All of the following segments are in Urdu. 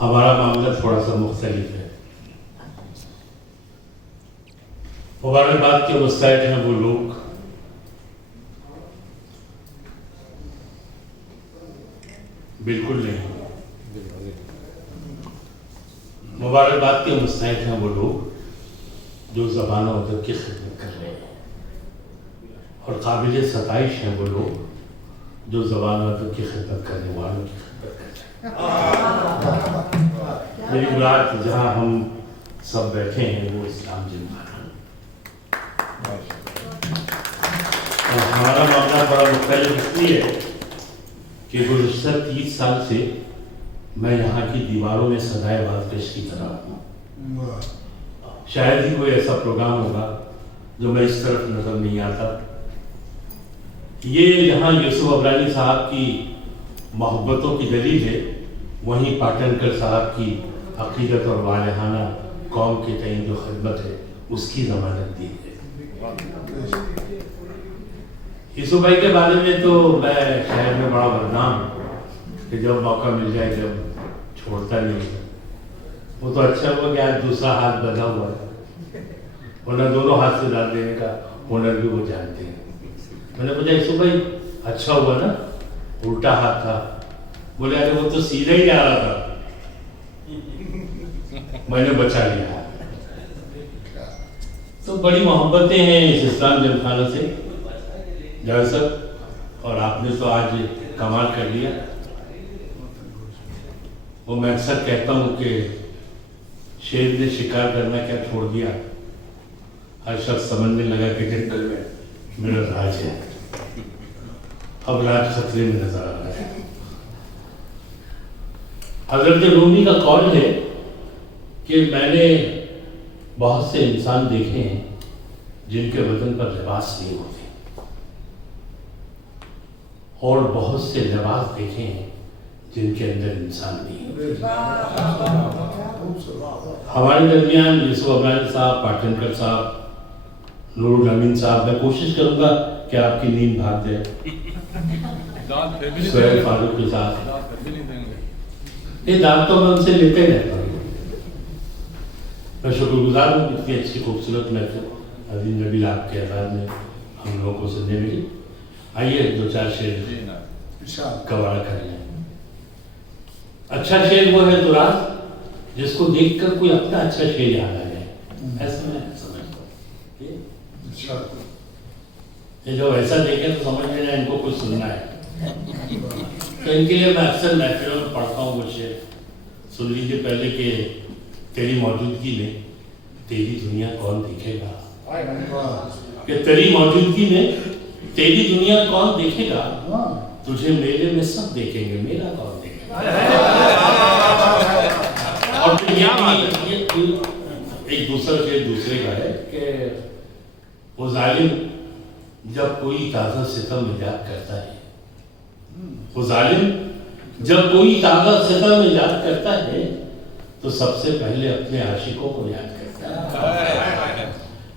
ہمارا معاملہ تھوڑا سا مختلف ہے. مبارکباد کے مستحق ہیں وہ لوگ بالکل نہیں. مبارکباد کے مستحق ہیں وہ لوگ جو زبان و ادب کی خدمت کر رہے ہیں، اور قابل ستائش ہیں وہ لوگ جو زبان و ادب کی خدمت کرنے والوں کی خدمت کر رہے ہیں. میری مراد جہاں ہم سب بیٹھے ہیں وہ اسلام جمخانہ ہے، اور ہمارا معاملہ بڑا مختلف اس لیے ہے کہ گزشتہ 30 سال سے میں یہاں کی دیواروں میں سدائے بازگشت کی طرح ہوں. شاید ہی کوئی ایسا پروگرام ہوگا جو میں اس طرف نظر نہیں آتا. یہ یہاں یوسف عبرانی صاحب کی محبتوں کی دلیل ہے، وہیں پاٹنکر صاحب کی عقیدت اور والہانہ قوم کے تئیں جو خدمت ہے اس کی ضمانت دی ہے. یوسف بھائی کے بارے میں تو میں شہر میں بڑا بدنام کہ جب موقع مل جائے جب چھوڑتا نہیں. وہ تو اچھا ہوا کہ آج دوسرا ہاتھ بنا ہوا ہے، ورنہ دونوں ہاتھ سے ڈال دینے کا ہنر بھی وہ جانتے ہیں. میں نے پوچھا یوسف بھائی اچھا ہوا نا الٹا ہاتھ تھا؟ بولے ارے وہ تو سیدھا ہی آ رہا تھا، میں نے بچا لیا. تو بڑی محبتیں ہیں اس اسلام جمخانہ سے جاوید صاحب، اور آپ نے تو آج کمال کر لیا. وہ میں اکثر کہتا ہوں کہ شیر نے شکار کرنا کیا چھوڑ دیا، ہر شخص سمجھنے لگا کہ جنگل میں میرا راج ہے. اب راج خطرے میں نظر آ رہا ہے. حضرت رومی کا قول ہے کہ میں نے بہت سے انسان دیکھے ہیں جن کے بدن پر لباس نہیں ہوتے، اور بہت سے لباس دیکھے ہیں جن کے اندر انسان نہیں ہوتے. ہمارے درمیان یوسف عبرانی صاحب، پاٹنکر صاحب، نور الامین صاحب، میں کوشش کروں گا کہ آپ کی نیند بھاگ جائے. سہیل فاروق کے ساتھ یہ دعوت تو میں ان سے لیتے رہتا ہوں. میں شکر گزار ہوں اتنی اچھی خوبصورت محفل عظیم نبیل آپ کے اعزاز میں ہم لوگوں کو سننے ملی. آئیے دو چار شعر گوارا کر لیں. اچھا شعر وہ ہے دراز جس کو دیکھ کر کوئی اپنا اچھا شعر یاد آ جائے، ایسا میں سمجھتا ہوں. یہ جو ایسا دیکھیں تو سمجھ میں جائے ان کو کچھ سننا ہے. تو ان کے لیے میں اکثر محفلوں میں پڑھتا ہوں وہ شعر. سن لیجیے پہلے کہ تیری موجودگی میں تیری دنیا کون دیکھے گا، کہ تیری موجودگی میں تیری دنیا کون دیکھے گا، تجھے میلے میں سب دیکھیں گے، میرا کون دیکھے گا. اور ایک دوسرا شعر دوسرے کا ہے کہ وہ ظالم جب کوئی تازہ ستم ایجاد کرتا ہے، وہ ظالم جب کوئی تازہ ستم ایجاد کرتا ہے تو سب سے پہلے اپنے عاشقوں کو یاد کرتا ہے.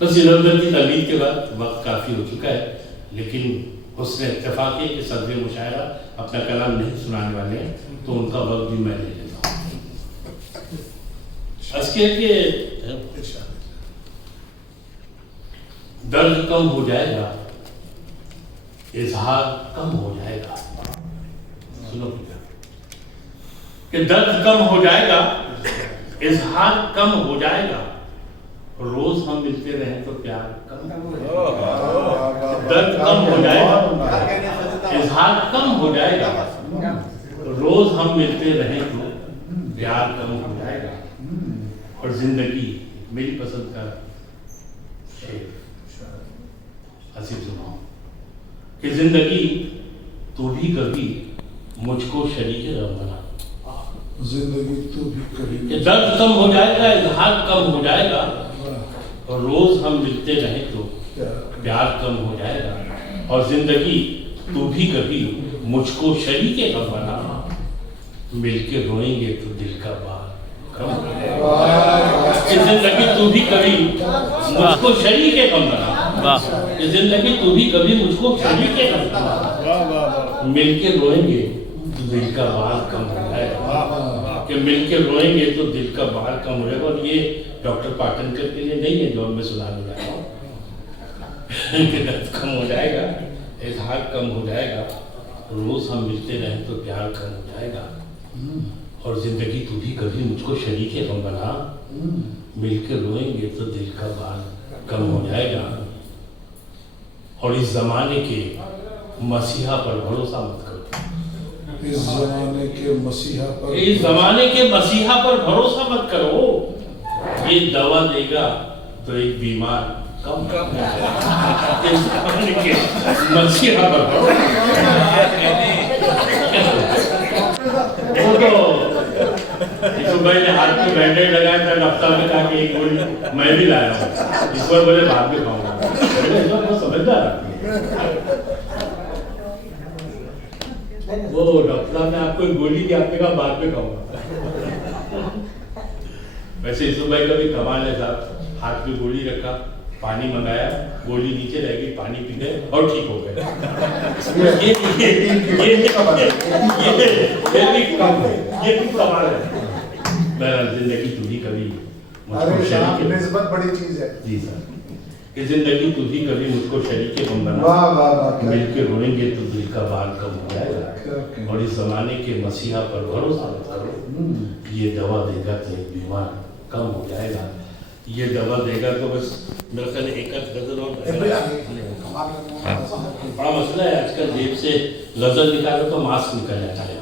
بس ادھر ادھر کی تقریر کے بعد وقت کافی ہو چکا ہے، لیکن اس نے اتفاق کیا کہ صدر مشاعرہ اپنا کلام نہیں سنانے والے ہیں تو ان کا وقت بھی میں لے لیتا ہوں. درد کم ہو جائے گا، اظہار کم ہو جائے گا. سنو کہ درد کم ہو جائے گا، اظہار کم ہو جائے گا، روز ہم ملتے رہیں تو پیار کم ہو جائے گا. درد کم ہو جائے گا، اظہار کم ہو جائے گا، روز ہم ملتے رہیں تو پیار کم ہو جائے گا. اور زندگی میری پسند کا حسین سناؤں کہ زندگی تو بھی کبھی مجھ کو شریک غم بنا. زندگی تو بھی کبھی کہ درد کم ہو جائے گا، اظہار کم ہو جائے گا، اور روز ہم ملتے رہیں تو پیار کم ہو جائے گا. اور زندگی تو بھی کبھی مجھ کو شریک غم بنا، مل کے روئیں گے تو دل کا بار کم ہو جائے گا. کہ زندگی تو بھی کبھی مجھ کو شریک غم بنا، کہ زندگی تو بھی کبھی مجھ کو شریک غم بنا، مل کے روئیں گے تو دل کا بار کم ہو جائے گا. کہ کہ مل کے روئیں گے تو دل کا بھار کم ہو جائے گا. اور یہ ڈاکٹر پاٹنکر کے لیے نہیں ہے جو میں سنانے جا رہا ہوں کہ درد کم ہو جائے گا, اظہار کم ہو جائے گا, روز ہم ملتے رہیں تو پیار کم ہو جائے گا, اور زندگی تو بھی کبھی مجھ کو شریک غم بنا, مل کے روئیں گے تو دل کا بھار کم ہو جائے گا. اور اس زمانے کے مسیحا پر بھروسہ مت کرو, اس زمانے کے مسیحا پر, اس زمانے کے مسیحا پر بھروسہ مت کرو. یہ دوا دے گا تو ایک بیمار کم ہو جائے گا. اس زمانے کے مسیحا پر بھروسہ. بھائی نے ہاتھ میں بینڈیڈ لگایا تھا, ڈاکٹر نے کہا کہ ایک گولی میں بھی لایا ہوں, اس پر بولے بعد میں کھاؤں گا. سمجھدار وہ ڈاکٹر نے آپ کو گولی دی, آپ نے کہا بعد میں کھاؤں گا. ویسے یوسف بھائی کا بھی کمال ہے صاحب, ہاتھ میں گولی رکھا, پانی منگایا, گولی نیچے رہ گئی, پانی پی گئے اور ٹھیک ہو گئے. یہ بھی کمال ہے. بہرحال زندگی تو بھی کبھی نسبت بڑی چیز ہے. جی سر, کہ زندگی تو بھی کبھی مجھ کو شریک غم بنا, مل کے روئیں گے تو دل کا بھار کم ہو جائے گا. اور اس زمانے کے مسیحا پر بھروسہ مت کرو, یہ دوا دے گا تو ایک بیمار کم ہو جائے گا. یہ دوا دے گا تو بس میرے خیال ایک غزل اور بڑا مسئلہ ہے آج کل, جیب سے غزل نکالو تو ماسک نکل جاتا ہے.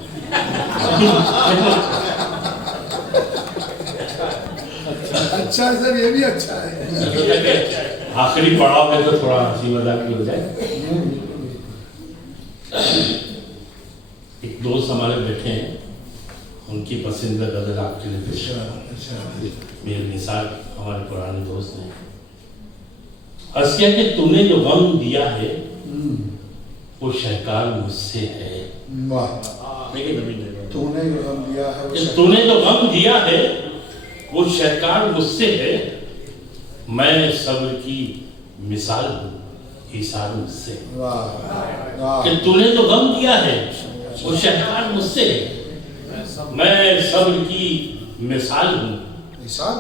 اچھا ہے سر, یہ بھی اچھا ہے. آخری پڑاؤ ہے تو تھوڑا ہنسی مذاق بھی ہو جائے. ایک دوست ہمارے بیٹھے ہیں, ان کی پسندیدہ غزل آپ کے لیے پیش ہے. میرے نثار ہمارے پرانے دوست ہیں. عرض کیا کہ تم نے جو غم دیا ہے وہ شہکار مجھ سے ہے. تو نے جو غم دیا ہے, تو نے جو غم دیا ہے وہ شہکار مجھ سے ہے. میں صبر کی مثال ہوں, ایثار مجھ سے. کہ تو نے جو غم دیا ہے وہ شہکار مجھ سے ہے. میں صبر کی مثال ہوں,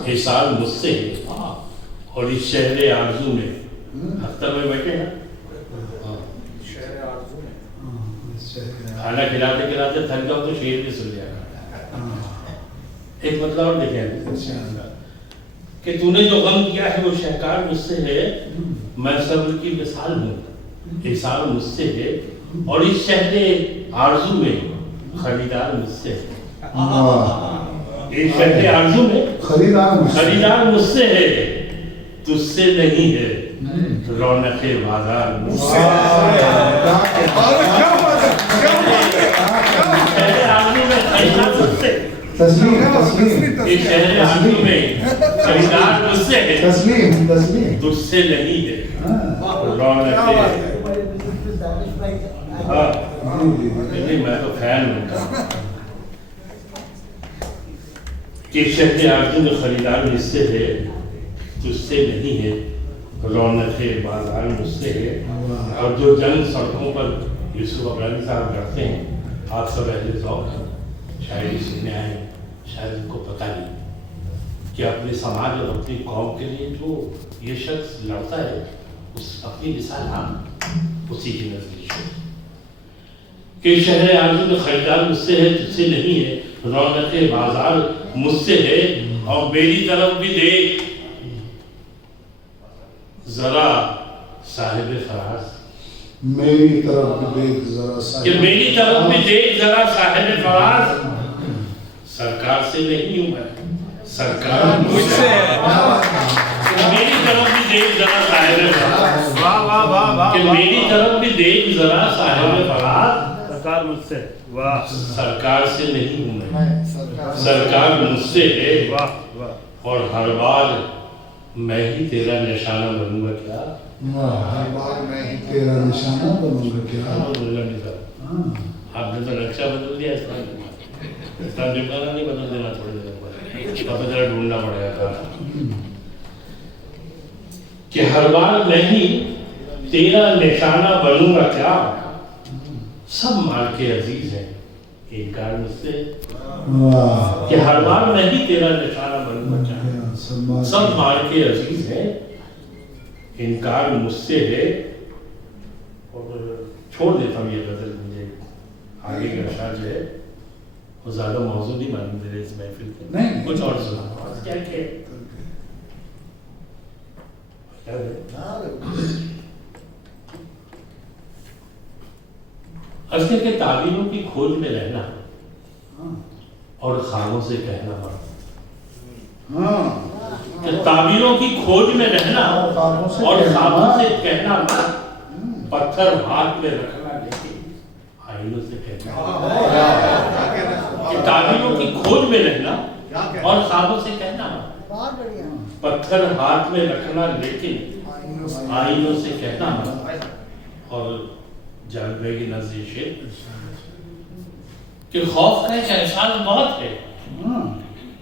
ایثار مجھ سے ہے. اور اس شہر آرزو میں اختر میں بیٹھے ہیں, کھانا کھلاتے کھلاتے تھک جاؤ تو شعر بھی سن لیا. ایک مطلب اور دیکھیں کہ تو نے جو غم کیا ہے وہ شہکار مجھ سے ہے. میں صبر کی مثال ہوں, ایثار مجھ سے ہے. اور اس شہر آرزو میں خریدار مجھ سے ہے. اس شہر آرزو میں خریدار مجھ سے ہے, تجھ سے نہیں ہے رونق بازار مجھ سے. شہر آرزو میں خریدار مجھ سے, اس شہر آرزو میں خریدار مجھ سے ہے, تجھ سے نہیں ہے رونق. میں تو خیال ہوں کہ شہر آرزو میں خریدار مجھ سے ہے, تجھ سے نہیں ہے رونق بازار مجھ سے ہے. اور جو جنگ سڑکوں پر یوسف ابراہیمی صاحب کرتے ہیں, آپ سب اہل ذوق ہیں, شاعری سننے آئے, شاید ان کو پتہ نہیں کہ اپنے سماج اور اپنی قوم کے لیے جو یہ شخص لڑتا ہے اس اپنی مثال ہم اسی کی نزدیک ہے. کہ شہر آرزو میں خریدار مجھ سے ہے, تجھ سے نہیں ہے رونق بازار مجھ سے ہے. اور میری طرف بھی دیکھ ذرا صاحب فراز, میری طرف بھی دیکھ ذرا, کہ میری طرف بھی دیکھ ذرا صاحب فراز. سرکار سے نہیں ہوں میں, سرکار مجھ سے ہے. میری طرف بھی دیکھ ذرا صاحب فراز, کہ میری طرف بھی دیکھ ذرا صاحب فراز. سرکار مجھ سے, واہ, سرکار سے نہیں ہوں میں, سرکار مجھ سے ہے. واہ واہ. اور ہر بار میں ہی تیرا نشانہ بنوں گا کیا, ہر بار میں ہی تیرا نشانہ بنوں گا کیا. آپ نے تو نقشہ بدل دیا اسلام جمعہ نہیں بدل دینا تھوڑی دیر بعد, اب ذرا ڈھونڈنا پڑے گا کہ ہر بار میں ہی تیرا نشانہ بنوں گا کیا. سب مال کے عزیز ہیں انکار مجھ سے واہ کہ ہر بار میں ہی تیرا نشانہ بن بچا سب مار کے عزیز ہے انکار مجھ سے ہے اور چھوڑ دیتا ہوں یہ غزل مجھے آگے کا اشعار جو ہے وہ زیادہ موضوع نہیں بن میرے اس محفل کے نہیں کچھ اور سنا کیا کہ اصل کے تعبیروں کی کھوج میں رہنا اور خوابوں سے کہنا مت ہاں کہ تعبیروں کی کھوج میں رہنا اور خوابوں سے کہنا مت پتھر ہاتھ میں رکھنا لیکن آئینوں سے کہنا کہ تعبیروں کی کھوج میں رہنا اور خوابوں سے کہنا مت پتھر ہاتھ میں رکھنا لیکن آئینوں سے کہنا مت اور جانبے کی نزدیک کہ خوف کا ایک احساس بہت ہے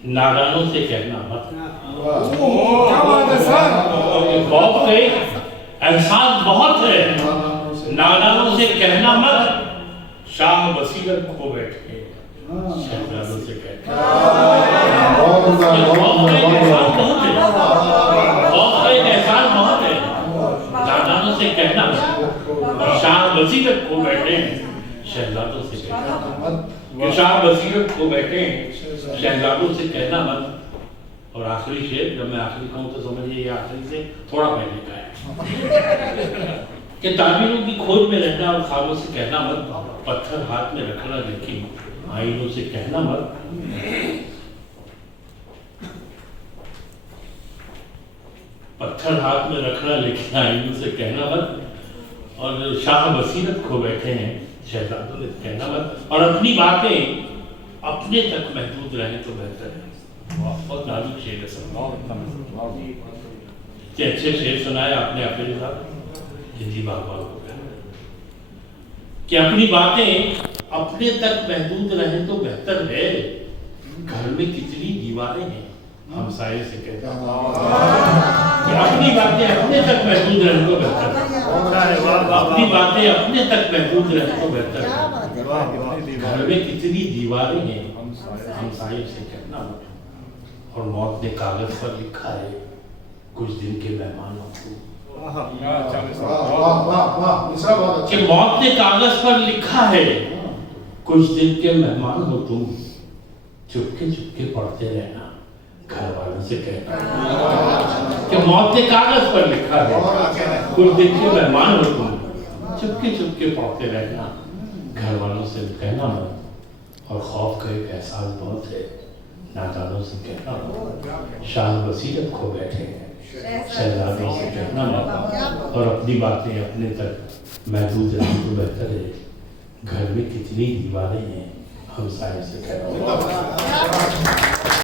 نادانوں سے کہنا مت خوف کا ایک احساس بہت ہے نادانوں سے کہنا مت شاہ بصیرت کھو بیٹھے شہزادوں سے کہنا خوف کا ایک احساس بہت ہے نادانوں سے کہنا مت شاہ بصیرت کھو بیٹھے شہزادوں سے کہنا کہ شاہ بصیرت کھو بیٹھے شہزادوں سے کہنا مت اور آخری شعر جب میں آخری کہوں تو سمجھئے یہ آخری سے تھوڑا پہلے کا ہے کہ تعبیروں کی کھوج میں رہنا اور خوابوں سے کہنا مت پتھر ہاتھ میں رکھنا لیکن آئینوں سے کہنا مت پتھر ہاتھ میں رکھنا لیکن آئینوں سے کہنا مت اور شاہ بصیرت کھو بیٹھے ہیں شہزادوں نے کہنا مت اور اپنی باتیں اپنے تک محدود رہیں تو بہتر ہے بہت نازک شعر ہے سب کہ اچھے شعر سنائے آپ نے اپنے ساتھ جی بابا ہو گیا کہ اپنی باتیں اپنے تک محدود رہیں تو بہتر ہے گھر میں کتنی دیواریں ہیں ہمسائے سے کہتا کہ اپنی باتیں اپنے تک محدود رہیں تو بہتر ہے اپنی باتیں اپنے تک محدود رہیں تو بہتر ہے گھر میں کتنی دیواریں ہیں ہمسائے سے کہنا اور موت نے کاغذ پر لکھا ہے کچھ دن کے مہمان ہو کہ موت نے کاغذ پر لکھا ہے کچھ دن کے مہمان ہو تم چپکے چپکے پڑھتے رہنا گھر والوں سے کہنا کہ موت نے کاغذ پر لکھا ہے کچھ دن کے مہمان ہو تم چپکے چپکے پڑھتے رہنا گھر والوں سے کہنا مت اور خوف کا ایک احساس بہت ہے نادانوں سے کہنا مت شاہ بصیرت کھو بیٹھے ہیں شہزادوں سے کہنا مت اور اپنی باتیں اپنے تک محدود رہیں تو بہتر ہے گھر میں کتنی دیواریں ہیں ہمسائے سے کہنا مت